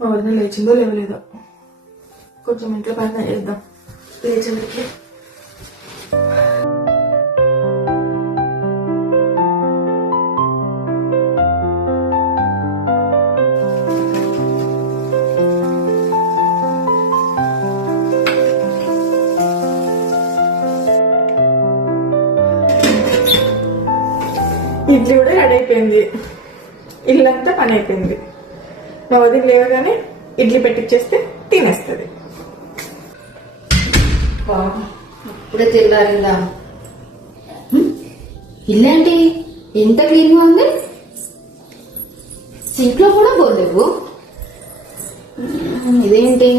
మా వదిన లేచిందో లేవలేదో. కొంచెం ఇంట్లో పైన వేద్దాం లేచేందుకు. ఇడ్లీ కూడా రెడీ అయిపోయింది. ఇల్లంతా పని అయిపోయింది. మా వదిన లేవగానే ఇడ్లీ పెట్టిచ్చేస్తే తినేస్తుంది. ఇప్పుడే తెల్లారిందా? ఇల్లేంటి ఎంత క్లీన్గా ఉంది? సింక్లో కూడా పోలేవు. ఇదేంటి